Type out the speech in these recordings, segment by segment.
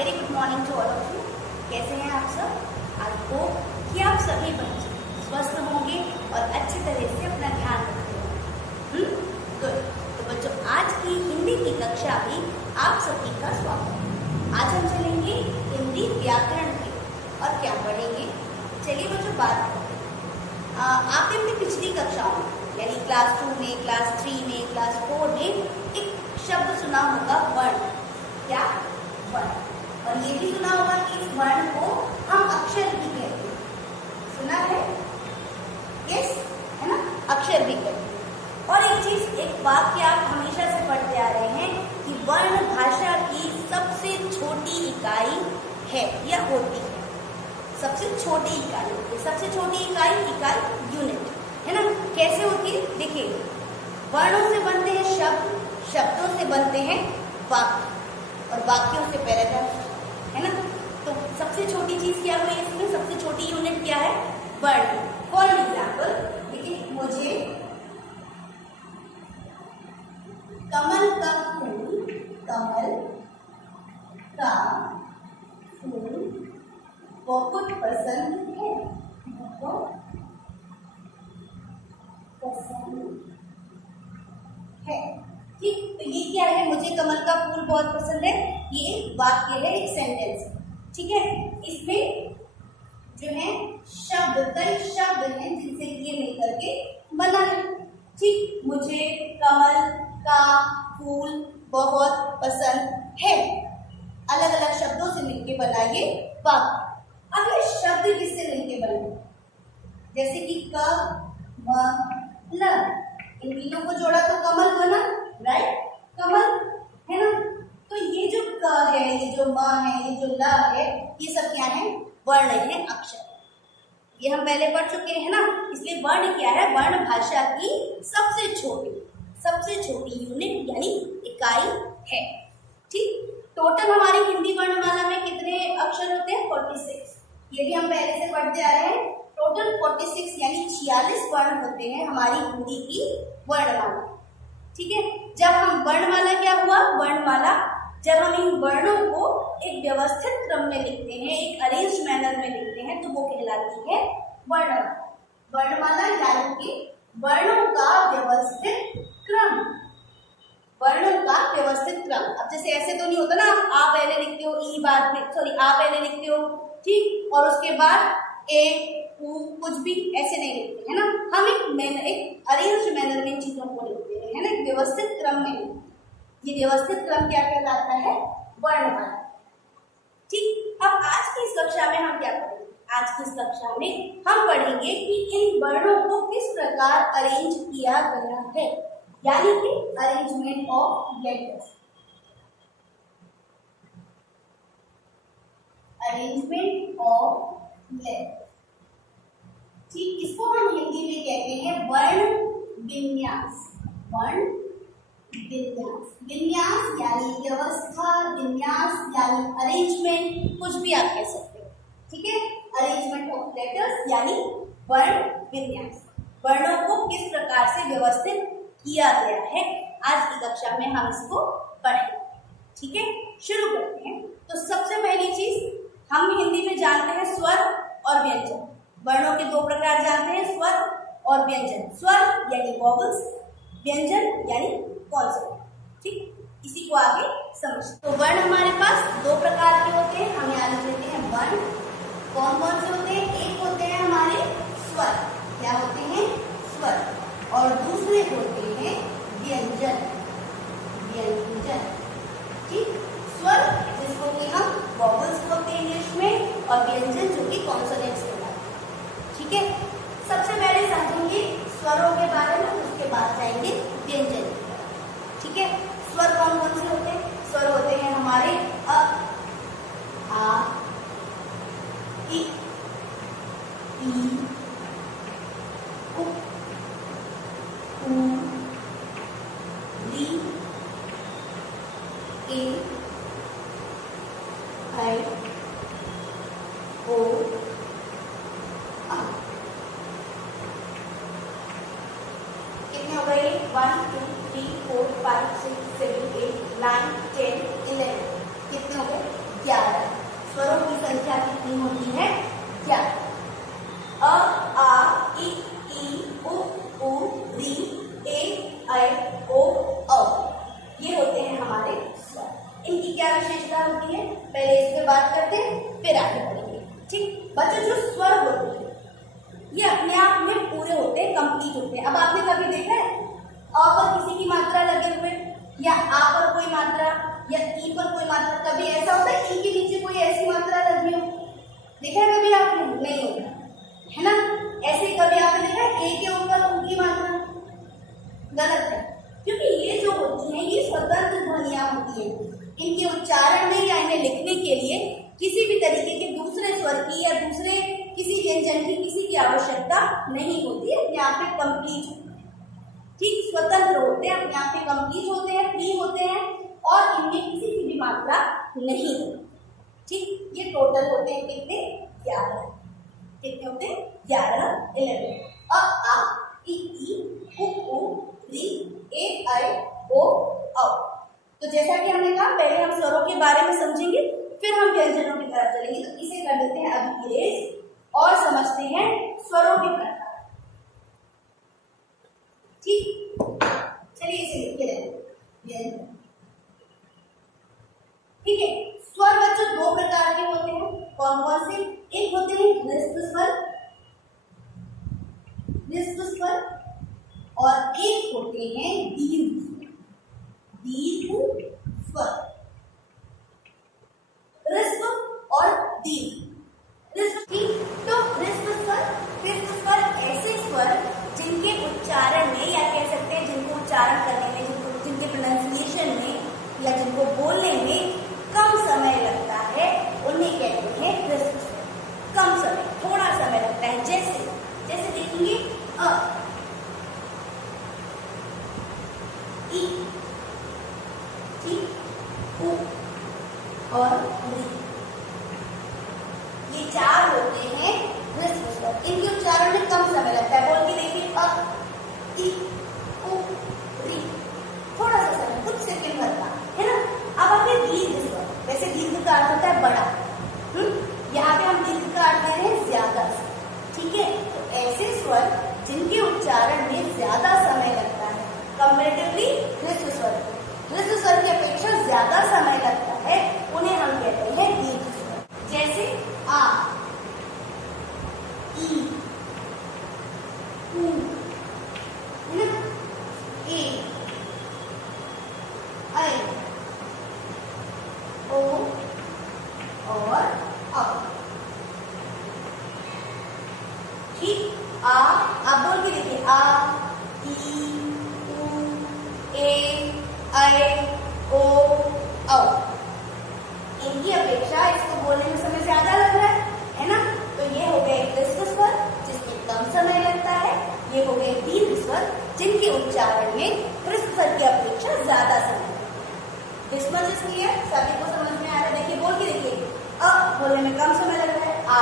Very good morning to all of you. कैसे हैं आप सब? आई होप कि आप सभी बच्चे स्वस्थ होंगे और अच्छी तरह से अपना ध्यान रखेंगे। गुड। तो बच्चों, आज की हिंदी की कक्षा में आप सभी का स्वागत है। आज हम चलेंगे हिंदी व्याकरण की और क्या पढ़ेंगे। चलिए बच्चों, बात करते हैं। आपने अपनी पिछली कक्षाओं में यानी क्लास 2 में, क्लास 3 में, क्लास 4 में एक शब्द सुना होगा, वर्ण। क्या? वर्ण। और ये भी सुना होगा कि इस वर्ण को हम अक्षर भी कहते हैं। सुना है? यस, है ना? अक्षर भी कहते हैं। और एक चीज, एक वाक्य आप हमेशा से पढ़ते आ रहे हैं कि वर्ण भाषा की सबसे छोटी इकाई है या होती है। सबसे छोटी इकाई होती है। सबसे छोटी इकाई यूनिट, है ना? कैसे होती है? देखिए, वर्णों से बनते हैं शब्द, शब्दों से बनते हैं वाक्य और वाक्यों से पैराग्राफ, है ना? तो सबसे छोटी चीज क्या हुई इसमें? सबसे छोटी यूनिट क्या है? वर्ण। फॉर एग्जाम्पल, देखिए, मुझे कमल का फूल बहुत पसंद है। बहुत पसंद है। ठीक, तो ये क्या है? मुझे कमल का फूल बहुत पसंद है। ये एक वाक्य है, एक सेंटेंस। ठीक है, इसमें जो है शब्द, कई शब्द हैं जिनसे ये मिलकर के बना है। ठीक, मुझे कमल का फूल बहुत पसंद है। अलग अलग शब्दों से मिलकर बना ये वाक्य। अब ये शब्द किससे मिलकर बने? जैसे कि क, म, ल, इन तीनों को जोड़ा तो कमल बना, राइट? कमल, है ना? तो ये जो क है, ये जो म है, ये जो ल है, ये सब क्या है? वर्ण है, अक्षर। ये हम पहले पढ़ चुके हैं ना। इसलिए वर्ण क्या है? वर्ण भाषा की सबसे छोटी यूनिट यानी इकाई है। ठीक, टोटल हमारी हिंदी वर्णमाला में कितने अक्षर होते हैं? 46। ये भी हम पहले से पढ़ते आ रहे हैं। टोटल 46 यानी 46 वर्ण होते हैं हमारी हिंदी की वर्णमाला। ठीक है, जब हम वर्णमाला, क्या हुआ? वर्णमाला, जब हम इन वर्णों को एक व्यवस्थित क्रम में लिखते हैं, एक अरेंज मैनर में लिखते हैं, तो वो कहलाती है वर्णमाला। वर्णमाला यानी कि वर्णों का व्यवस्थित क्रम। वर्णों का व्यवस्थित क्रम। अब जैसे ऐसे तो नहीं होता ना, आप पहले लिखते हो ई बाद में, सॉरी आप पहले लिखते हो, ठीक, और उसके बाद ए उ कुछ भी ऐसे नहीं लिखते, है ना? हम एक अरेंज मैनर में चीजों को लिखते हैं, है ना? एक व्यवस्थित क्रम में। ये व्यवस्थित क्रम क्या कहलाता है? वर्णमाला। ठीक, अब आज की इस कक्षा में हम क्या पढ़ेंगे? आज की इस कक्षा में हम पढ़ेंगे कि इन वर्णों को किस प्रकार अरेंज किया गया है, यानी कि arrangement of letters. Arrangement of letters, ठीक, इसको हम हिंदी में कहते हैं वर्ण विन्यास। वर्ण विन्यास, विन्यास यानी व्यवस्था, विन्यास यानी अरेंजमेंट, कुछ भी आप कह सकते हो। ठीक है, अरेंजमेंट ऑफ लेटर्स यानी वर्ण विन्यास। वर्णों को किस प्रकार से व्यवस्थित किया गया है, आज की कक्षा में हम इसको पढ़ेंगे। ठीक है, शुरू करते हैं। तो सबसे पहली चीज, हम हिंदी में जानते हैं स्वर और व्यंजन। वर्णों के दो प्रकार जानते हैं, स्वर और व्यंजन। स्वर यानी वॉवल्स, व्यंजन यानी कॉन्सोनेंट। ठीक, इसी को आगे समझते। तो वर्ण हमारे पास दो प्रकार के होते हैं, हम यहाँ लिख लेते हैं वर्ण। कौन कौन से होते हैं? एक होते हैं हमारे स्वर। क्या होते हैं? स्वर। और दूसरे होते हैं व्यंजन। व्यंजन, ठीक, स्वर जिसको कि हम वॉवल्स बोलते हैं इंग्लिश में, और व्यंजन जो कि कॉन्सोनेंट्स कहलाते हैं। ठीक है, सबसे पहले समझेंगे स्वरों के बारे में, उसके बाद जाएंगे व्यंजन। ठीक है, स्वर कौन कौन से होते हैं? स्वर होते हैं हमारे अ, आ, इ, ई, उ, री, ए, आई, ओ, आ। कितने हो गए? 1 2 3 4 5 6 7 8 9 10 11 मात्रा होती है, पहले इस पे बात करते हैं फिर आगे बढ़ेंगे। ठीक बच्चों, जो स्वर होते हैं ये अपने आप में पूरे होते हैं, कंप्लीट होते हैं। अब आपने कभी देखा है अ पर किसी की मात्रा लगे हुए या आ पर कोई मात्रा या ई पर कोई मात्रा? कभी ऐसा होता है ई के नीचे कोई ऐसी मात्रा लगी हो? देखा है कभी आपने? नहीं होता है ना। ऐसे कभी आपने देखा है ए के ऊपर उनकी मात्रा? गलत है, क्योंकि ये जो होती है ये स्वतंत्र ध्वनियां होती है। इनके उच्चारण में या इन्हें लिखने के लिए किसी भी तरीके के दूसरे स्वर की या दूसरे किसी व्यंजन की किसी की आवश्यकता नहीं होती है, अपने आप में कंप्लीट होते हैं। ठीक, स्वतंत्र होते हैं, अपने आप में कंप्लीट होते हैं, फ्री होते हैं और इनमें किसी की भी मात्रा नहीं होती। ठीक, ये टोटल होते हैं कितने? 11। कितने होते हैं? 11, 11। आ ई उ री ए ऐ ओ औ। तो जैसा कि हमने कहा पहले हम स्वरों के बारे में समझेंगे फिर हम व्यंजनों की तरफ चलेंगे। तो इसे कर देते हैं अभी इरेज और समझते हैं स्वरों के प्रकार। ठीक, चलिए इसे लिख के लेते। ठीक है, स्वर बच्चों दो प्रकार के होते हैं। कौन कौन से? एक होते हैं निस्प स्वर और एक होते हैं दीर्घ स्वर। ऋस्व और दीर्घ। तो ऋस्व स्वर ऐसे स्वर जिनके उच्चारण में या कह सकते हैं जिनको उच्चारण करने में, जिनके प्रोनाउंसिएशन में या जिनको बोलने में कम समय लगता है उन्हें कहते हैं ऋस्व स्वर। कम समय, थोड़ा समय लगता है। जैसे देखेंगे अ, ई, ठीक, उ और री, ये चार होते हैं ऋस्व स्वर। इनके उच्चारण में कम समय लगता है। बोल के देखिए अ, ई, उ, री, थोड़ा सा समय, कुछ सेकंड भर का, है ना। अब आगे दीर्घ स्वर। वैसे दीर्घ का अर्थ होता है बड़ा, यहाँ पे हम दीर्घ का अर्थ ले रहे हैं ज्यादा से। ठीक है, तो ऐसे स्वर जिनके उच्चारण में ज्यादा समय लगता है, कंपैरेटिवली ऋस्व स्वर की अपेक्षा ज्यादा समय लगता है, उन्हें हम कहते हैं दीर्घ स्वर। जैसे आ, ई, उ, है ना, ए, ऐ, ओ और औ। ठीक, आप बोल के देखिए आ, ई, उ, ए, ऐ, ओ, औ। इनकी अपेक्षा इसको बोलने में समय ज्यादा लग रहा है ना। तो ये हो गए ऋस्व स्वर जिसमें कम समय लगता है। ये हो गए दीर्घ स्वर जिनके उच्चारण में ऋस्व स्वर की अपेक्षा ज्यादा समय लगता है। This much is clear? सभी को समझ में आ रहा है? देखिए बोल के देखिए अ बोलने में कम समय लग रहा है, आ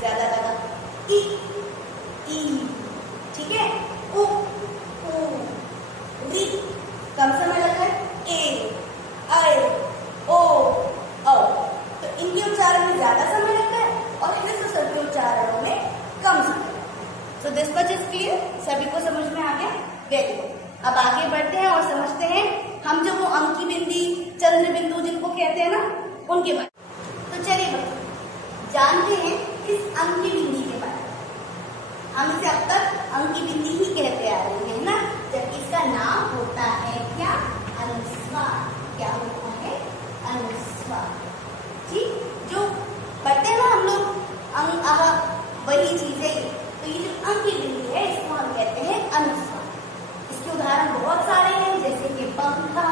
ज्यादा लगा, ई, ठीक है, उ, री कम समय लग रहा है, ए, ऐ, ओ, औ। तो इनके उच्चारण में ज्यादा समय लगता है और ऋस्व स्वर के उच्चारणों में कम समय लगता है। सो दिस मच इज क्लियर? सभी को समझ में आ गया? Very good. अब आगे बढ़ते हैं और समझते हैं हम जो वो अंकी बिंदी, चंद्र बिंदु जिनको कहते हैं ना, उनके बारे में। तो चलिए बच्चों जानते हैं इस अंकी बिंदी के बारे में। हम इसे अब तक अंकी बिंदी ही कहते आ रहे हैं ना, जबकि इसका नाम होता है क्या? अनुस्वार। क्या होता है? अनुस्वार। ठीक, जो पढ़ते हैं ना हम लोग अंग आह वही चीजें। तो ये जो अंकी बिंदी है इसको हम कहते हैं अनुस्वार। इसके उदाहरण बहुत सारे हैं, जैसे कि पंखा,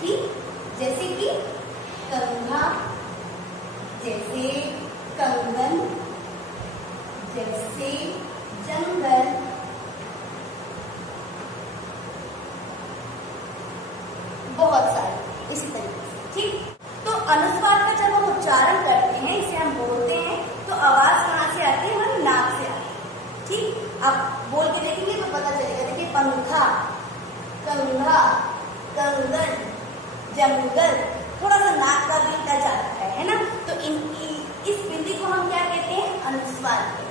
ठीक, जैसे कि कंघा, जैसे कंगन, जैसे जंगल, बहुत सारे इसी तरीके से। ठीक, तो अनुस्वार का जब हम उच्चारण करते हैं, इसे हम बोलते हैं, तो आवाज कहाँ से आती है? हमारे नाक से आती है। ठीक, आप बोल के देखेंगे तो पता चलेगा। देखिए पंखा, कंघा, कंगन, जंगल, थोड़ा सा नाक का भी टच आता है ना। तो इस बिंदी को हम क्या कहते हैं? अनुस्वार कहते हैं।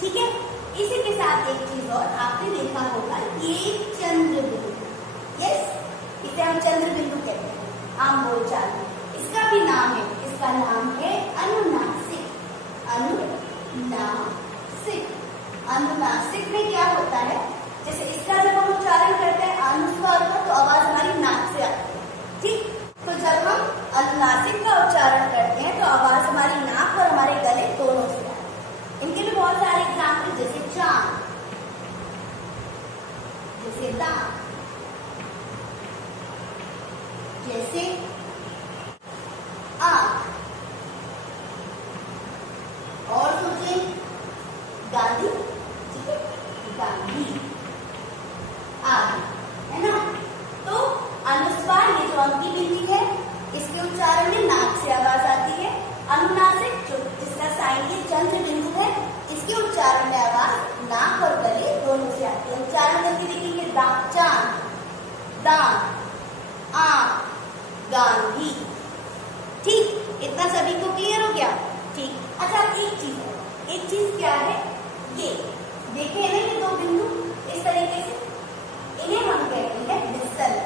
ठीक है, इसी के साथ एक चीज और आपने देखा होगा, ये चंद्र बिंदु। यस, इसे हम चंद्र बिंदु कहते हैं आम बोलचाल। अनुनासिक का उच्चारण करते हैं तो आवाज हमारी नाक और हमारे गले दोनों से आती है। इनके लिए बहुत सारे एग्जाम्पल, जैसे चांद, जैसे दांत, जैसे आंख, और सोचे गांधी, ठीक है, गांधी आदि, है ना। तो अनुस्वार, ये जो अंकी बिंदी है, इसके उच्चारण में नाक से आवाज आती है। अनुनासिक, जो जिसका साइन ये चंद्र बिंदु है, इसके उच्चारण में आवाज नाक और गले दोनों से आती है। उच्चारण करके देखेंगे, चांद, दांत, आंख, गांधी। ठीक, इतना सभी को क्लियर हो गया? ठीक। अच्छा, एक चीज क्या है, ये देखे ना, ये दो बिंदु इस तरीके से, इन्हें हम कहते हैं विसर्ग।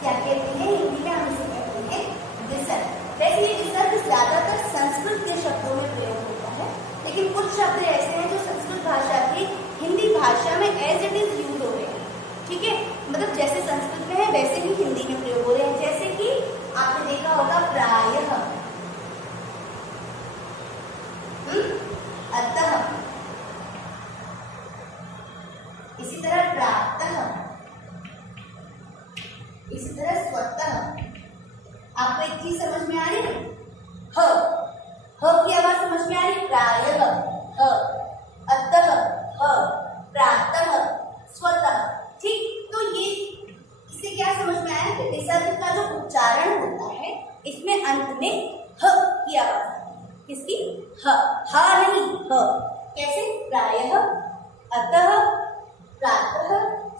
क्या कहते हैं हिंदी में? हम इसे कहते हैं विसर्ग। वैसे ये विसर्ग ज्यादातर संस्कृत के शब्दों में प्रयोग होता है, लेकिन कुछ शब्द ऐसे हैं जो संस्कृत भाषा की हिंदी भाषा में एज इट इज यूज हो रहे हैं। ठीक है, मतलब जैसे संस्कृत में है वैसे ही हिंदी में प्रयोग हो रहे हैं। जैसे कि आपने देखा होगा प्रायः, अतः, इसी तरह प्रातः, इसी तरह स्वतः। आपको एक चीज समझ में आ रही है? ह की आवाज समझ में आ रही है? प्रायः, अतः, प्रातः, स्वतः। ठीक, तो ये इससे क्या समझ में आया कि विसर्ग का जो उच्चारण होता है, इसमें अंत में ह की आवाज, किसकी? हा नहीं, ह। कैसे? प्रायः, अतः, प्रातः,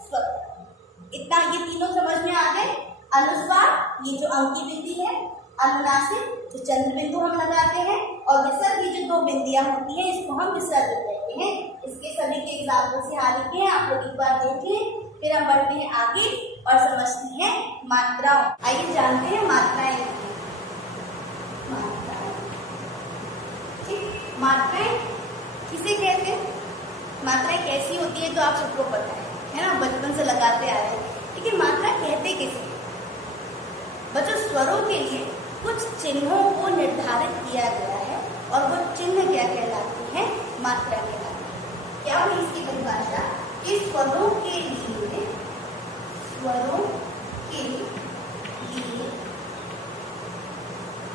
स्वतः। इतना ये तीनों समझ में आ गए। अनुस्वार, ये जो अंकी बिंदी है, अनुनासिक जो चंद्र बिंदु हम लगाते हैं, और विसर्ग, ये जो दो बिंदियां होती हैं, इसको हम विसर्ग कहते हैं। इसके सभी के एग्जाम्पल से यहाँ लिखे हैं, आप लोग एक बार देखिए। फिर हम बढ़ते हैं आगे और समझते हैं मात्राओं। आइए जानते हैं मात्राएं। ठीक, मात्राएं किसे कहते हैं? मात्राएं कैसी होती है तो आप सबको पता है ना, बचपन से लगाते आ रहे हैं। लेकिन मात्रा कहते किसे? बच्चों, स्वरों के लिए कुछ चिन्हों को निर्धारित किया गया है, और वो चिन्ह क्या कहलाते हैं? मात्रा कहलाते हैं। क्या हुई इसकी परिभाषा? कि स्वरों के लिए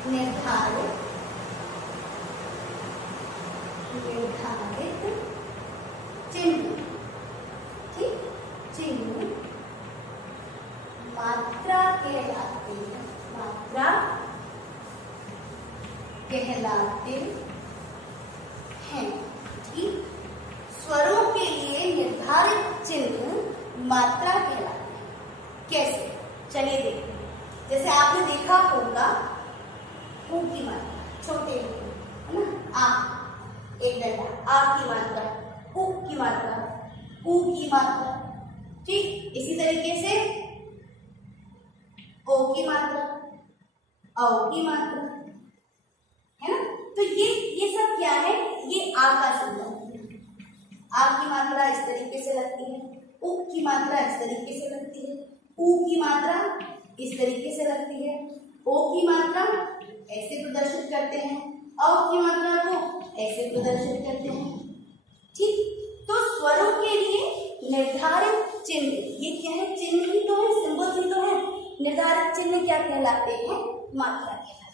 निर्धारित चिन्ह, ठीक, चिन्ह मात्रा कहलाते हैं। मात्रा कहलाते हैं। ठीक, स्वरों के लिए निर्धारित चिन्ह मात्रा कहलाते हैं। कैसे? चलिए देखते हैं। जैसे आपने देखा होगा ऊ की मात्रा, छोटे है ना, आ, एक डंडा, आ की मात्रा, उ की मात्रा, ऊ की मात्रा। ठीक, इसी तरीके से ओ की मात्रा, औ की मात्रा, है ना। तो ये सब क्या है? ये आ का सिंबल है। आ की मात्रा इस तरीके से लगती है, उ की मात्रा इस तरीके से लगती है, ऊ की मात्रा इस तरीके से लगती है, ओ की मात्रा ऐसे प्रदर्शित करते हैं, औ की मात्रा को ऐसे प्रदर्शित करते हैं। ठीक, तो स्वरों के लिए निर्धारित चिन्ह, ये क्या है? चिन्ह ही तो है, सिंबल ही तो है। निर्धारित चिन्ह क्या कहलाते हैं? मात्रा कहलाते हैं।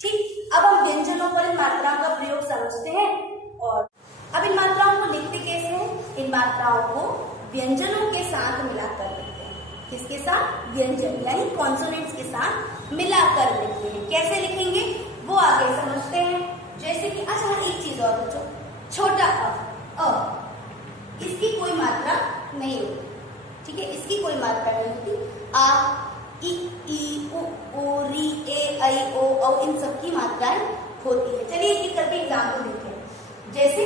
ठीक, अब हम व्यंजनों पर इन मात्राओं का प्रयोग समझते हैं। और अब इन मात्राओं को लिखते कैसे हैं? इन मात्राओं को व्यंजनों के साथ मिलाकर लिखते हैं। किसके साथ? व्यंजन यानी कॉन्सोनेंट्स के साथ मिलाकर लिखते हैं। कैसे लिखेंगे वो आगे समझते हैं। जैसे कि अच्छा, एक चीज और बच्चों, छोटा अ, इसकी कोई मात्रा नहीं होती। ठीक है, इसकी कोई मात्रा नहीं होती। आ, इ, ऊ, री, ए, ऐ, ओ, औ, इन सब की मात्राएं होती है। चलिए एक एक करके एग्जाम्पल देखते हैं। जैसे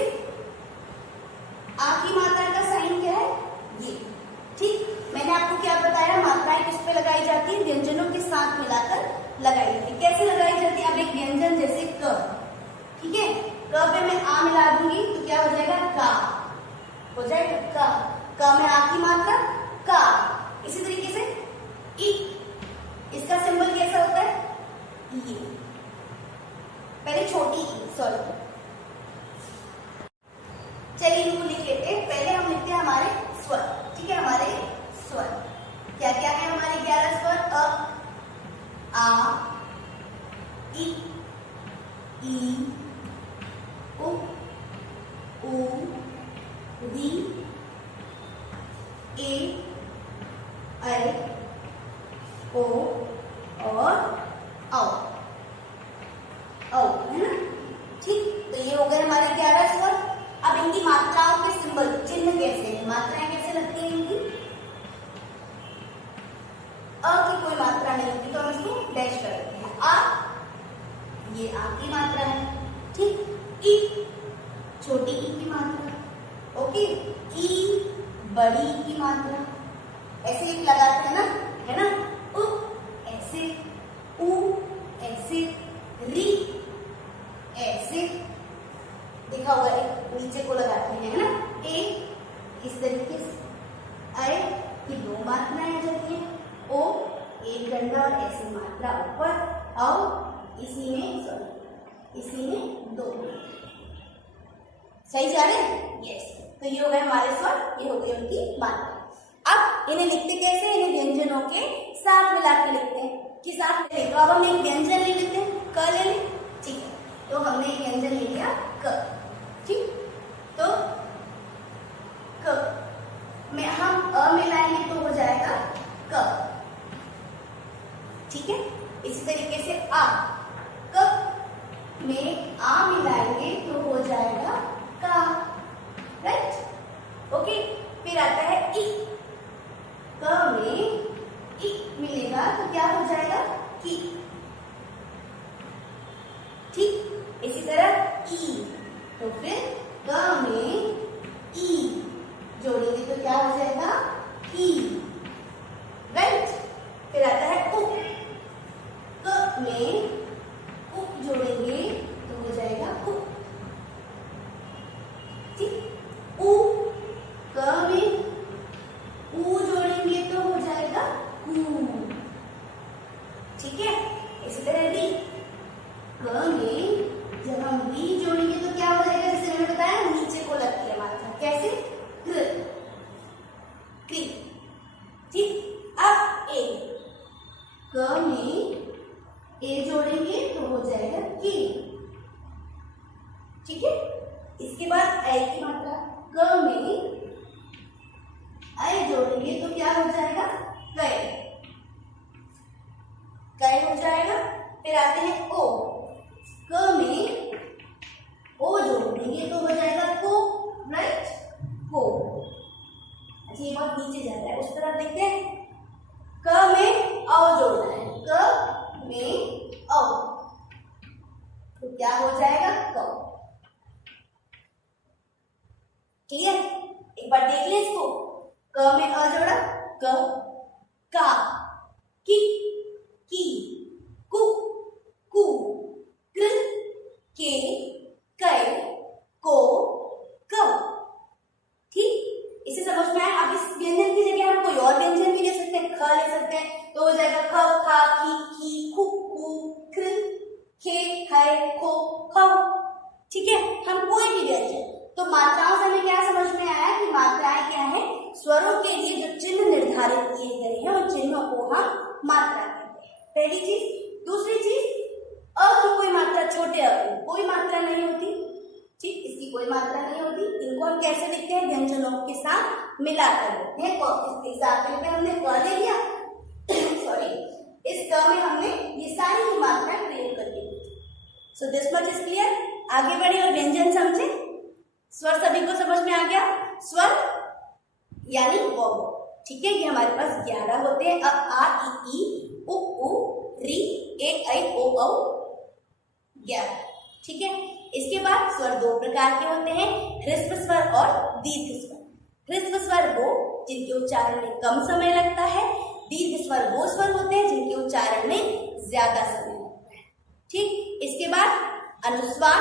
आ की मात्रा का साइन क्या है? ये। ठीक, मैंने आपको क्या बताया? मात्राएं किस पे लगाई जाती है? व्यंजनों के साथ मिलाकर लगाई जाती है। कैसे लगाई जाती है? अब एक व्यंजन जैसे क, ठीक है, क पे मैं आ मिला दूंगी तो क्या हो जाएगा? का हो जाएगा। क में आ की मात्रा का। इसी तरीके से इ, इसका सिंबल कैसा होता है? इ, ई, उ, री, ए, ऐ, ओ और औ, है ना। ठीक, तो ये हो गए हमारे 11 स्वर। अब इनकी मात्राओं के सिंबल चिन्ह कैसे हैं, मात्राएं कैसे लगती हैं इनकी। अ की कोई मात्रा नहीं होती तो हम इसको डैश कर देते हैं। आ, ये आ की मात्रा है। ठीक, ई, छोटी ई की मात्रा। ओके, ई, बड़ी ई की मात्रा। ऐसे एक लगाते हैं ना, है ना। उ, ऐसे, उ, ऐसे, री, ऐसे देखा हुआ एक नीचे को लगाते हैं, है ना। ए, इस तरीके से। ऐ की 2 मात्राएं आ जाती हैं। ओ, एक डंडा और ऐसी मात्रा ऊपर। औ, इसी में 2। सही जा रहे हैं? यस। तो ये हो गए हमारे स्वर, ये हो गई उनकी मात्रा। अब इन्हें लिखते कैसे, इन्हें व्यंजनों के साथ मिला के लिखते हैं कि साथ में। तो अब हम एक व्यंजन ले लेते हैं, क ले लें। ठीक है, तो हमने एक व्यंजन ले लिया क। ठीक, तो क में हम अ मिलाएंगे तो हो जाएगा क। ठीक है, इसी तरीके से आ, क में आ मिलाएंगे तो हो जाएगा का। Right, okay. फिर आता है ई, क में ई मिलेगा तो क्या हो जाएगा की। ठीक, इसी तरह ई, तो फिर क में ई जोड़ेंगे तो क्या हो जाएगा की। राइट, फिर आता है उ, क में उ जोड़ेंगे तो हो जाएगा उ। ठीक, उ, क में उ जोड़ेंगे तो हो जाएगा कू। ठीक है, इसी तरह री, क में जब हम री जोड़ेंगे तो क्या हो जाएगा, जैसे मैंने बताया नीचे को लगती है मात्रा, कैसे, कृ, क्री। ठीक, अब ए, क में ए जोड़ेंगे तो हो जाएगा की। ठीक है, इसके बाद ऐ की मात्रा, क में ऐ जोड़ेंगे तो क्या हो जाएगा कै, कै हो जाएगा। फिर आते हैं ओ, क में ओ जोड़ देंगे तो हो जाएगा को। राइट, को। अच्छा, ये बहुत नीचे जाता है, उस तरफ देखते हैं। क में औ जोड़ना है, क में औ तो क्या हो जाएगा क। क्लियर, एक बार देख ले इसको। क में अ जोड़ा, क, का, की, कु, कू, कृ, के, कै, को, क। ठीक, इसे समझ में आया। अब इस व्यंजन की जगह हम कोई और व्यंजन भी ले सकते हैं, ख ले सकते हैं तो हो जाएगा ख, खा, की, खु, कू, कृ, खे, कै, को, ख। ठीक है, हम कोई भी व्यंजन। तो मात्राओं से हमें क्या समझ में आया कि मात्राएं क्या है, स्वरों के लिए जो चिन्ह निर्धारित किए गए हैं उन चिन्हों को हम मात्रा कहते हैं। पहली चीज। दूसरी चीज, अ की कोई मात्रा, छोटे अ की कोई मात्रा नहीं होती। ठीक, इसकी कोई मात्रा नहीं होती। इनको हम कैसे लिखते हैं, व्यंजनों के साथ मिलाकर लिखते हैं। इसके साथ मिलकर हमने क ले लिया सॉरी, इस क में हमने ये सारी ही मात्राएं प्रयोग कर दी। So this much is clear. आगे बढ़े और व्यंजन समझे। स्वर सभी को समझ में आ गया। स्वर यानी वॉवल। ठीक है, ये हमारे पास 11 होते हैं। अ, आ, इ, उ, री, ए, ऐ, ओ, औ, 11। ठीक है, इसके बाद स्वर 2 प्रकार के होते हैं, ह्रस्व स्वर और दीर्घ स्वर। ह्रस्व स्वर वो जिनके उच्चारण में कम समय लगता है, दीर्घ स्वर वो स्वर होते हैं जिनके उच्चारण में ज्यादा समय लगता है। ठीक, इसके बाद अनुस्वार,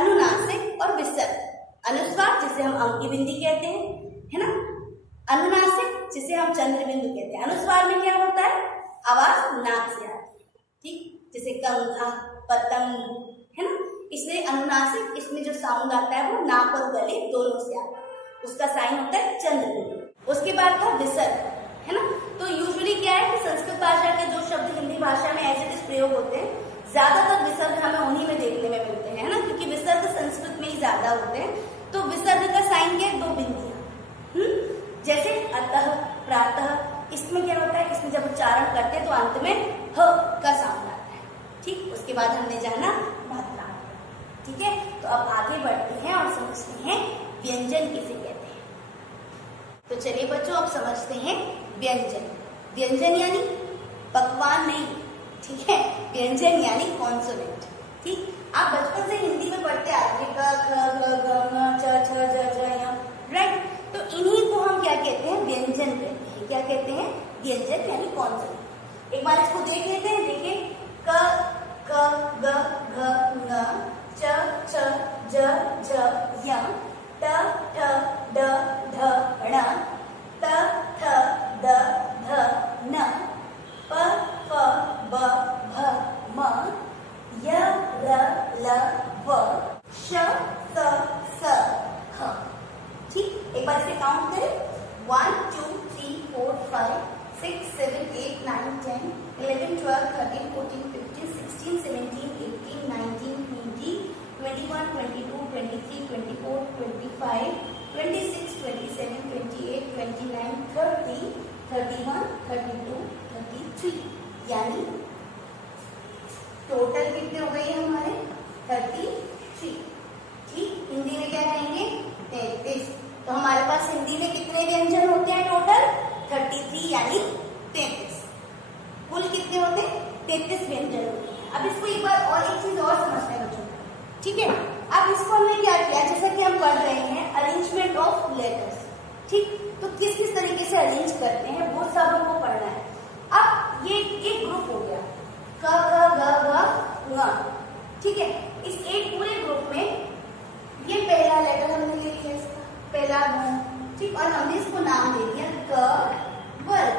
अनुनासिक और विसर्ग। अनुस्वार जिसे हम अंकी बिंदी कहते हैं, है ना। अनुनासिक जिसे हम चंद्र बिंदु कहते हैं। अनुस्वार में क्या होता है, आवाज नाक से आती है। ठीक, जैसे कंघा, पतंग, है ना। इसलिए अनुनासिक, इसमें जो साउंड आता है वो नाक और गले दोनों से आता है, उसका साइन होता है चंद्र बिंदु। उसके बाद था विसर्ग, है ना। तो यूजुअली क्या है कि संस्कृत भाषा के जो शब्द हिंदी भाषा में एज इट इज प्रयोग होते हैं, ज्यादातर विसर्ग हमें उन्हीं में देखने में मिलते हैं, है ना, क्योंकि विसर्ग संस्कृत में ही ज्यादा होते हैं। तो विसर्ग का साइन क्या है, 2 बिंदियां। जैसे अतः, प्रातः, इसमें क्या होता है, इसमें जब उच्चारण करते हैं तो अंत में ह का साउंड आता है। ठीक, उसके बाद हमने जाना मात्रा। ठीक है, तो अब आगे बढ़ते हैं और समझते हैं व्यंजन किसे कहते हैं। तो चलिए बच्चों, अब समझते हैं व्यंजन। व्यंजन यानी पकवान नहीं, ठीक है, व्यंजन यानी कॉन्सोनेंट। ठीक, आप बचपन से हिंदी में पढ़ते आ रहे हैं, क ख ग घ ङ च छ ज झ ञ, राइट। तो इन्हीं को हम क्या कहते हैं, व्यंजन कहते हैं। क्या कहते हैं, व्यंजन यानी कॉन्सोनेंट। एक बार इसको देख लेते हैं, देखिए, क ख ग घ ङ च छ ज झ ञ ट ठ ड ढ ण त थ द ध न प फ ब भ म य र ल व श स स ह। ठीक, एक बार इसे काउंट करें, 1 2 3 4 5 6 7 8 9 10 11 12 13 14 15 16 17 18 19 20 21 22 23 24 25 26 27 28 29 30 31 32 33, यानी टोटल कितने हो गए हमारे, 33। ठीक, हिंदी में क्या कहेंगे, 33। तो हमारे पास हिंदी में कितने व्यंजन होते हैं टोटल, 33 यानी 33। कुल कितने होते हैं, 33 व्यंजन होते हैं। अब इसको एक बार और एक चीज और समझते हैं बच्चों, ठीक है। अब इसको हमने क्या किया, जैसा कि हम पढ़ रहे हैं अरेंजमेंट ऑफ लेटर्स। ठीक, तो किस किस तरीके से अरेंज करते हैं वो सब हमको पढ़ना है। अब ये एक ग्रुप हो गया, क ख ग घ ङ, ठीक है। इस एक पूरे ग्रुप में ये पहला लेटर हमने ले लिया, इसका पहला ग, ठीक, और हमने इसको नाम दे दिया क वर्ग,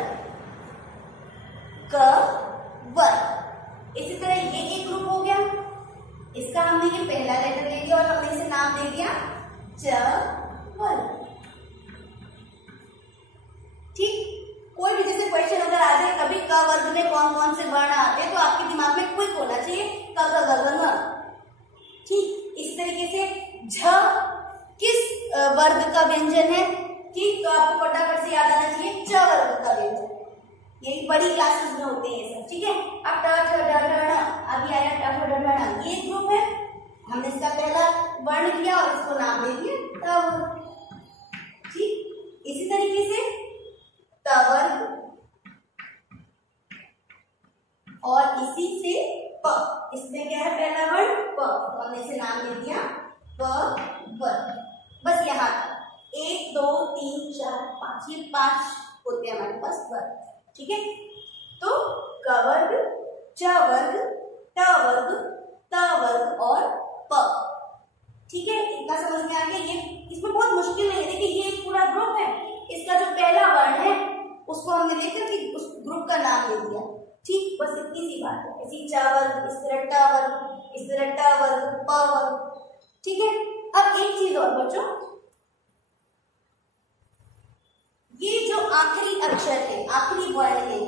क वर्ग। इसी तरह ये एक ग्रुप हो गया, इसका हमने ये पहला लेटर ले लिया और हमने इसे नाम दे दिया च वर्ग। ठीक, कोई भी जैसे क्वेश्चन अगर आ जाए कभी क वर्ग में कौन कौन से वर्ण आते हैं, तो आपके दिमाग में क्विक होना चाहिए क ख ग घ ङ। ठीक, इस तरीके से झ किस वर्ग का व्यंजन है, ठीक, तो आपको फटाफट से याद आना चाहिए च वर्ग का व्यंजन। ये बड़ी क्लासेस में होते हैं ये सब, ठीक है। अब ट ठ ड ढ ण, अभी आया ट ठ ड ढ ण, ये ग्रुप है, हमने इसका पहला वर्ण लिया और इसको नाम दे दिया ट वर्ग। ठीक, इसी तरीके से ट वर्ग और इसी से प, इसमें क्या है पहला वर्ण प, तो हमने इसे नाम दे दिया प वर्ग। बस यहाँ 1 2 3 4 5, ये 5 होते हैं हमारे पास वर्ग, ठीक है। तो क वर्ग, च वर्ग, ट वर्ग, त वर्ग और प, ठीक है। इतना समझ में आ गया। ये इसमें बहुत मुश्किल नहीं है, देखिए ये एक पूरा ग्रुप है, इसका जो पहला वर्ण है उसको हमने लेकर के उस ग्रुप का नाम दे दिया। ठीक, बस इतनी सी बात है। इसी च वर्ग, इस तरह ट वर्ग, इस तरह ट वर्ग, प वर्ग, ठीक है। अब एक चीज और बच्चों, ये जो आखिरी अक्षर है, आखिरी वर्ण है,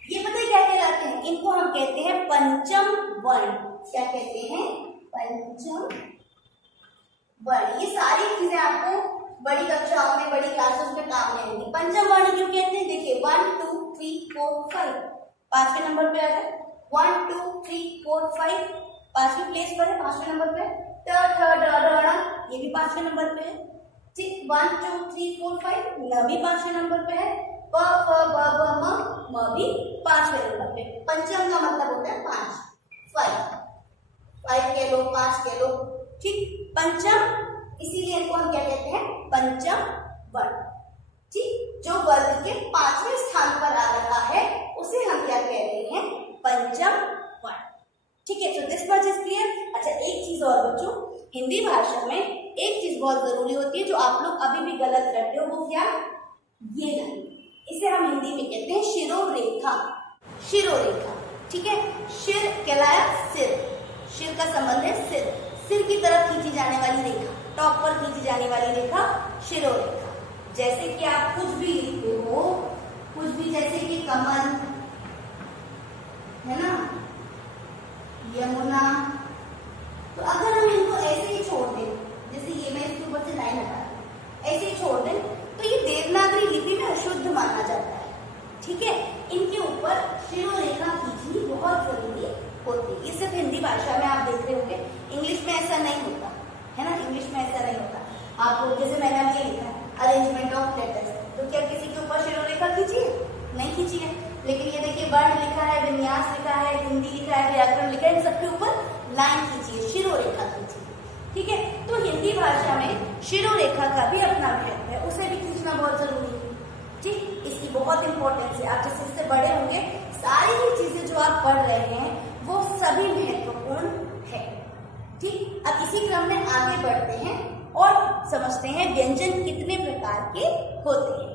ये पता है क्या कहलाते हैं, इनको हम कहते हैं पंचम वर्ण। क्या कहते हैं, पंचम वर्ण। ये सारी चीजें आपको बड़ी कक्षाओं में, बड़ी क्लासेस में काम में आएंगी। पंचम वर्ण क्यों कहते हैं, देखिए 1 2 3 4 5, 5वें नंबर पे आ रहा है, 1 2 3 4 5, 5वें प्लेस पर है, 5वें नंबर पे। ट ठ ड ढ ण, ये भी 5वें नंबर पे है। ठीक, 1 2 3 4 5, न भी 5वें नंबर पे है। प फ ब भ म भी 5वें नंबर पे। पंचम का मतलब होता है 5, 5 कह लो, 5 कह लो, ठीक। पंचम, इसीलिए इनको हम क्या कहते हैं, पंचम वर्ण। ठीक, जो वर्ग के 5वें स्थान पर आ रहा है उसे हम क्या कह रहे हैं, पंचम वर्ण। ठीक है, तो दिस मच इज क्लियर। अच्छा, एक चीज और बच्चों, हिंदी भाषा में एक चीज बहुत जरूरी होती है जो आप लोग अभी भी गलत करते हो, वो क्या, ये लाइन, इसे हम हिंदी में कहते हैं शिरोरेखा। शिरोरेखा, ठीक है। शिर कहलाया सिर, शिर का संबंध है सिर, सिर की तरफ खींची जाने वाली रेखा, टॉप पर खींची जाने वाली रेखा शिरोरेखा। जैसे कि आप कुछ भी लिखते हो, कुछ भी, जैसे कि कमल है ना, भाषा में आप देख रहे होंगे, इंग्लिश में ऐसा नहीं होता है ना, इंग्लिश में ऐसा नहीं होता। आपको जैसे मैंने अब ये लिखा है अरेंजमेंट ऑफ लेटर्स, तो क्या किसी के ऊपर शिरोरेखा खींची है? नहीं खींची है। लेकिन ये देखिए वर्ण लिखा है, विन्यास लिखा है, हिंदी लिखा है, व्याकरण लिखा है, इन सबके ऊपर लाइन खींची है, शिरोरेखा खींची है। ठीक है, तो हिंदी भाषा में शिरोरेखा का भी अपना महत्व है, उसे भी खींचना बहुत जरूरी है। ठीक, इसकी बहुत इंपॉर्टेंस है। आप जैसे जैसे बड़े होंगे सारी ही चीजें जो आप पढ़ रहे हैं वो सभी महत्वपूर्ण है। ठीक, अब इसी क्रम में आगे बढ़ते हैं और समझते हैं व्यंजन कितने प्रकार के होते हैं।